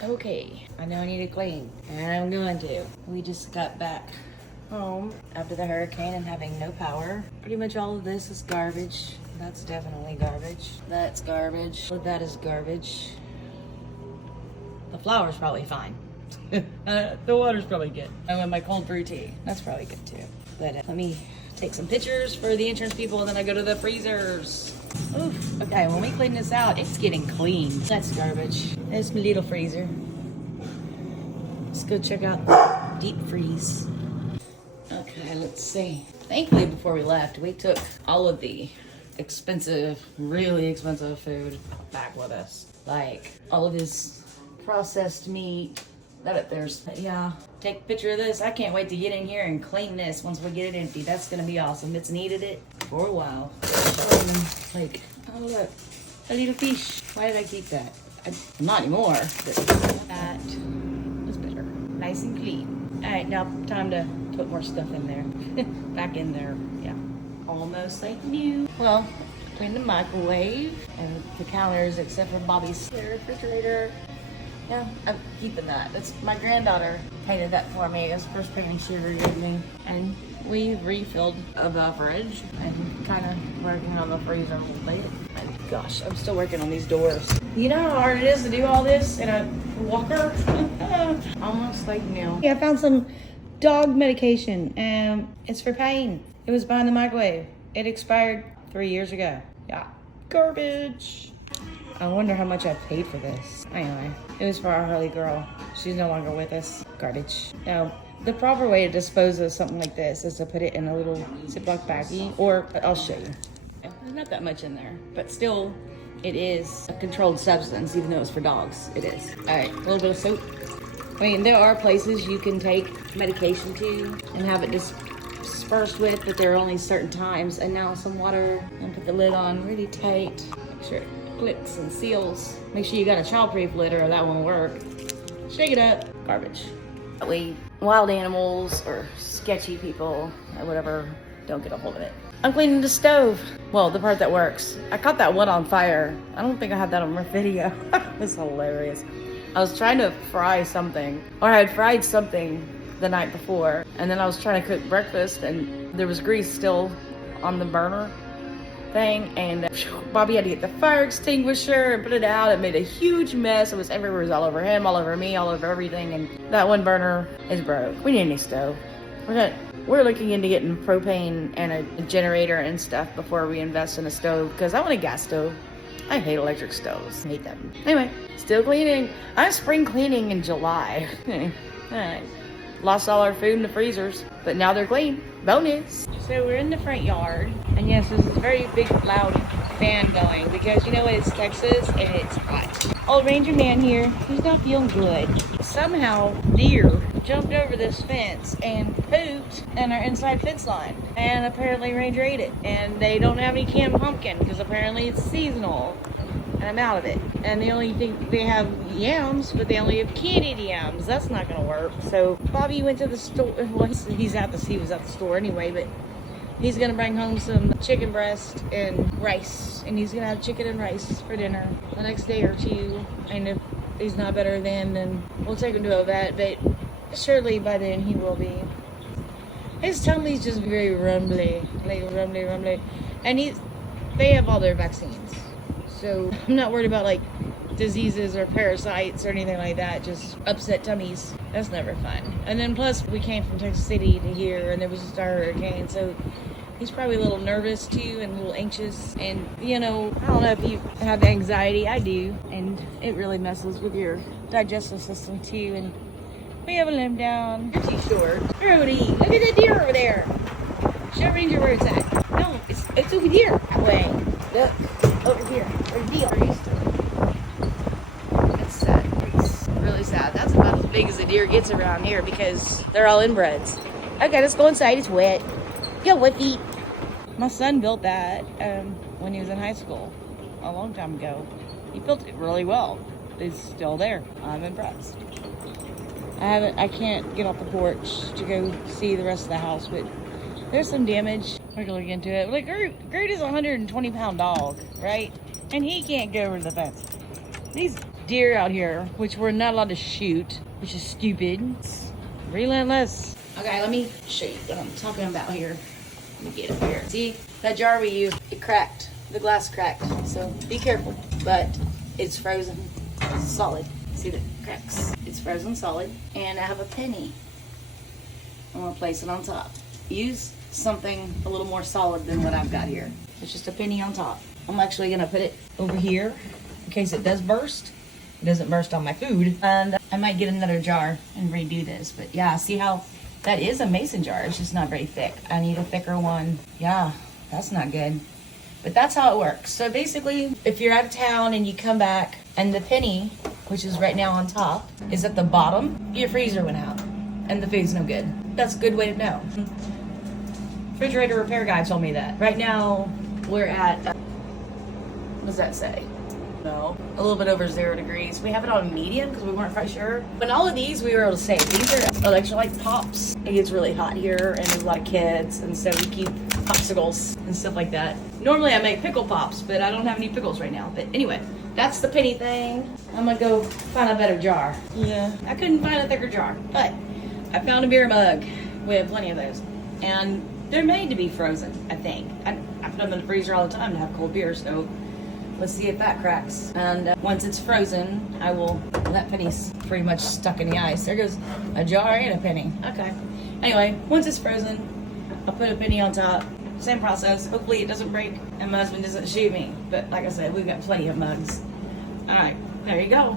Okay, I know I need to clean, and I'm going to. We just got back home after the hurricane and having no power. Pretty much all of this is garbage. That's definitely garbage. That's garbage. That is garbage. The flour's probably fine. The water's probably good. I went my cold brew tea. That's probably good too. But let me take some pictures for the insurance people, and then I go to the freezers. Oof. Okay, when we clean this out, it's getting clean. That's garbage. There's my little freezer. Let's go check out deep freeze. Okay, let's see. Thankfully, before we left, we took all of the expensive, really expensive food back with us. Like all of his processed meat. That up there's, yeah. Take a picture of this. I can't wait to get in here and clean this once we get it empty. That's gonna be awesome. It's needed it for a while. Like, oh look, a little fish. Why did I keep that? Not anymore, but that was better. Nice and clean. All right, now time to put more stuff in there. Back in there, yeah. Almost like new. Well, clean the microwave and the counters except for Bobby's refrigerator. Yeah, I'm keeping that. That's my granddaughter painted that for me. It was the first painting she ever gave me. And we refilled a beverage and kind of working on the freezer a little bit. And gosh, I'm still working on these doors. You know how hard it is to do all this in a walker? Almost like new. Yeah, I found some dog medication and it's for pain. It was behind the microwave. It expired 3 years ago. Yeah, garbage. I wonder how much I paid for this. Anyway, it was for our Harley girl. She's no longer with us. Garbage. Now, the proper way to dispose of something like this is to put it in a little Ziploc baggie, or I'll show you. There's not that much in there, but still, it is a controlled substance, even though it's for dogs. It is. All right, a little bit of soap. I mean, there are places you can take medication to and have it dispersed with, but there are only certain times. And now some water, and put the lid on really tight. Make sure it clicks and seals. Make sure you got a child-proof lid or that won't work. Shake it up. Garbage. That way, wild animals or sketchy people or whatever don't get a hold of it. I'm cleaning the stove. Well, the part that works. I caught that one on fire. I don't think I had that on my video. It's hilarious. I was trying to fry something, or I had fried something the night before, and then I was trying to cook breakfast, and there was grease still on the burner thing, and Bobby had to get the fire extinguisher and put it out. It made a huge mess. It was everywhere. It was all over him, all over me, all over everything, and that one burner is broke. We need a new stove. We're looking into getting propane and a generator and stuff before we invest in a stove, because I want a gas stove. I hate electric stoves. I hate them. Anyway, still cleaning. I'm spring cleaning in July. Alright. Lost all our food in the freezers, but now they're clean. Bonus. So we're in the front yard, and yes, there's this very big loud fan going because you know what, it's Texas and it's hot. Old Ranger man here, he's not feeling good. Somehow deer jumped over this fence and pooped in our inside fence line, and apparently Ranger ate it. And they don't have any canned pumpkin because apparently it's seasonal. And I'm out of it. And they only think they have yams, but they only have candied yams. That's not gonna work. So Bobby went to the store. Well, he was at the store anyway, but he's gonna bring home some chicken breast and rice, and he's gonna have chicken and rice for dinner the next day or two. And if he's not better then we'll take him to a vet. But surely by then he will be. His tummy's just very rumbly, like rumbly, and they have all their vaccines. So I'm not worried about like diseases or parasites or anything like that, just upset tummies. That's never fun. And then plus we came from Texas City to here and there was just a hurricane, so he's probably a little nervous too and a little anxious. And you know, I don't know if you have anxiety, I do, and it really messes with your digestive system too. And we have a limb down. You're too short. Rudy, look at the deer over there. Show Ranger where it's at. No, it's over here. That way. Look. Over here. There's deer. That's sad. It's really sad. That's about as big as a deer gets around here because they're all inbreds. Okay, let's go inside. It's wet. Go, wet feet. My son built that when he was in high school a long time ago. He built it really well. It's still there. I'm impressed. I can't get off the porch to go see the rest of the house, but there's some damage. We're gonna look into it. Like Groot is a 120-pound dog, right? And he can't go over the fence. These deer out here, which we're not allowed to shoot, which is stupid. It's relentless. Okay, let me show you what I'm talking about here. Let me get it here. See, that jar we used, it cracked. The glass cracked. So be careful. But it's frozen solid. See the cracks? It's frozen solid. And I have a penny. I'm gonna place it on top. Use something a little more solid than what I've got here. It's just a penny on top. I'm actually gonna put it over here in case it does burst. It doesn't burst on my food. And I might get another jar and redo this. But yeah, see how that is a mason jar. It's just not very thick. I need a thicker one. Yeah, that's not good. But that's how it works. So basically, if you're out of town and you come back and the penny, which is right now on top, is at the bottom, your freezer went out and the food's no good. That's a good way to know. Refrigerator repair guy told me that. Right now, we're at, what does that say? No, a little bit over 0 degrees. We have it on medium because we weren't quite sure. But all of these we were able to save. These are electrolyte pops. It gets really hot here and there's a lot of kids, and so we keep popsicles and stuff like that. Normally I make pickle pops, but I don't have any pickles right now. But anyway, that's the penny thing. I'm gonna go find a better jar. Yeah, I couldn't find a thicker jar, but I found a beer mug. We have plenty of those. And they're made to be frozen, I think. I put them in the freezer all the time to have cold beer, so let's see if that cracks. And once it's frozen, I will, that penny's pretty much stuck in the ice. There goes a jar and a penny. Okay. Anyway, once it's frozen, I'll put a penny on top. Same process. Hopefully it doesn't break and my husband doesn't shoot me. But like I said, we've got plenty of mugs. All right, there you go.